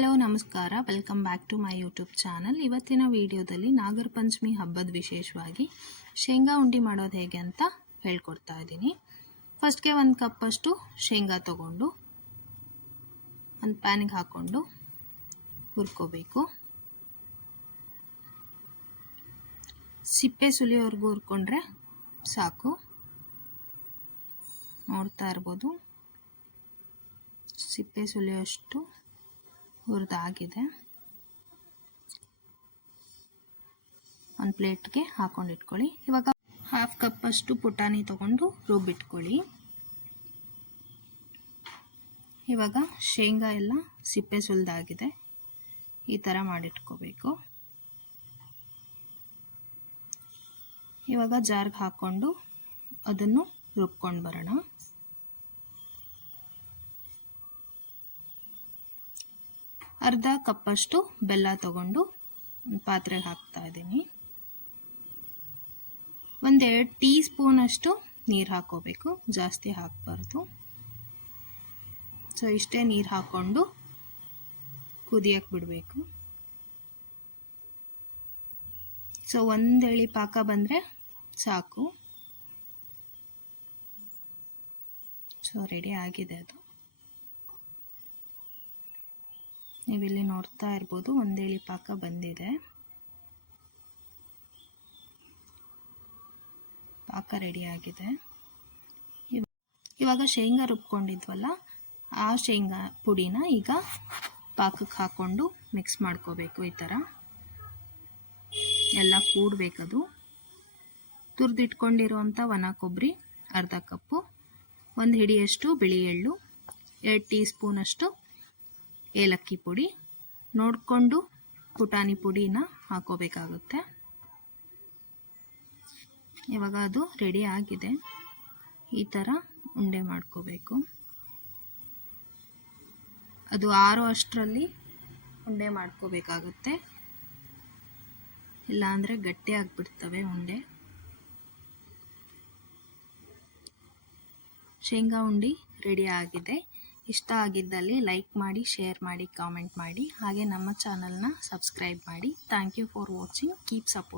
Hello, ನಮಸ್ಕಾರ. Welcome back to my YouTube channel ಇವತ್ತಿನ ವಿಡಿಯೋದಲ್ಲಿ ನಾಗರ ಪಂಚಮಿ ಹಬ್ಬದ ವಿಶೇಷವಾಗಿ ಶೇಂಗಾ ಉಂಡಿ ಮಾಡೋದು ಹೇಗೆ ಅಂತ ಹೇಳ್ಕೊಡ್ತಾ ಇದ್ದೀನಿ. ಫಸ್ಟ್ಗೆ ಒಂದು ಕಪ್ಪಷ್ಟು ಶೇಂಗಾ ತಗೊಂಡು, ಒಂದು ಪ್ಯಾನಿಗೆ ಹಾಕ್ಕೊಂಡು ಹುರ್ಕೋಬೇಕು. ಸಿಪ್ಪೆ ಸುಲಿಯೋವರೆಗೂ ಹುರ್ಕೊಂಡ್ರೆ ಸಾಕು. ನೋಡ್ತಾ ಇರ್ಬೋದು. ಸಿಪ್ಪೆ ಸುಲಿಯೋಷ್ಟು ಹುರಿದಾಗಿದೆ. ಒಂದು ಪ್ಲೇಟ್ಗೆ ಹಾಕೊಂಡು ಇಟ್ಕೊಳ್ಳಿ. ಇವಾಗ ಹಾಫ್ ಕಪ್ಪಷ್ಟು ಪುಟಾಣಿ ತಗೊಂಡು ರುಬ್ಬಿಟ್ಕೊಳ್ಳಿ ಇವಾಗ ಶೇಂಗಾ ಎಲ್ಲ ಸಿಪ್ಪೆ ಸುಲಿದಾಗಿದೆ. ಈ ಥರ ಮಾಡಿಟ್ಕೋಬೇಕು ಇವಾಗ ಜಾರ್ಗೆ ಹಾಕ್ಕೊಂಡು ಅದನ್ನು ರುಬ್ಕೊಂಡು ಬರೋಣ. ಅರ್ಧ ಕಪ್ಪಷ್ಟು ಬೆಲ್ಲ ತಗೊಂಡು ಪಾತ್ರೆಗೆ ಹಾಕ್ತಾ ಇದ್ದೀನಿ. ಒಂದೆರಡು ಟೀ ಸ್ಪೂನಷ್ಟು ನೀರು ಹಾಕೋಬೇಕು ಜಾಸ್ತಿ ಹಾಕಬಾರ್ದು. ಸೊ, ಇಷ್ಟೇ ನೀರು ಹಾಕ್ಕೊಂಡು ಕುದಿಯಕ್ಕೆ ಬಿಡಬೇಕು. ಸೊ, ಒಂದು ಪಾಕ ಬಂದರೆ ಸಾಕು. ಸೊ, ರೆಡಿ ಆಗಿದೆ ಅದು. ನೀವಿಲ್ಲಿ ನೋಡ್ತಾ ಇರ್ಬೋದು, ಒಂದೇಳಿ ಪಾಕ ಬಂದಿದೆ. ಪಾಕ ರೆಡಿಯಾಗಿದೆ ಇವಾಗ ಶೇಂಗಾ ರುಬ್ಕೊಂಡಿದ್ವಲ್ಲ, ಆ ಶೇಂಗಾ ಪುಡಿನ ಈಗ ಪಾಕಕ್ಕೆ ಹಾಕ್ಕೊಂಡು ಮಿಕ್ಸ್ ಮಾಡ್ಕೋಬೇಕು ಈ ಥರ ಎಲ್ಲ ಕೂಡಬೇಕದು. ತುರಿದಿಟ್ಕೊಂಡಿರುವಂಥ ಒಣ ಕೊಬ್ಬರಿ ಅರ್ಧ ಕಪ್ಪು, ಒಂದು ಹಿಡಿಯಷ್ಟು ಬಿಳಿ ಎಳ್ಳು, ಎರಡು ಟೀ ಸ್ಪೂನಷ್ಟು ಏಲಕ್ಕಿ ಪುಡಿ ನೋಡಿಕೊಂಡು ಪುಟಾಣಿ ಪುಡಿನ ಹಾಕೋಬೇಕಾಗುತ್ತೆ. ಇವಾಗ ಅದು ರೆಡಿ ಆಗಿದೆ. ಈ ಥರ ಉಂಡೆ ಮಾಡ್ಕೋಬೇಕು. ಅದು ಆರೋ ಅಷ್ಟರಲ್ಲಿ ಉಂಡೆ ಮಾಡ್ಕೋಬೇಕಾಗುತ್ತೆ. ಇಲ್ಲಾಂದರೆ ಗಟ್ಟಿ ಆಗಿಬಿಡ್ತವೆ ಉಂಡೆ. ಶೇಂಗಾ ಉಂಡೆ ರೆಡಿ ಆಗಿದೆ. ಇಷ್ಟ ಆಗಿದ್ದಲ್ಲಿ ಲೈಕ್ ಮಾಡಿ, ಶೇರ್ ಮಾಡಿ, ಕಾಮೆಂಟ್ ಮಾಡಿ, ಹಾಗೆ ನಮ್ಮ ಚಾನಲ್ನ ಸಬ್ಸ್ಕ್ರೈಬ್ ಮಾಡಿ. Thank you for watching. Keep support.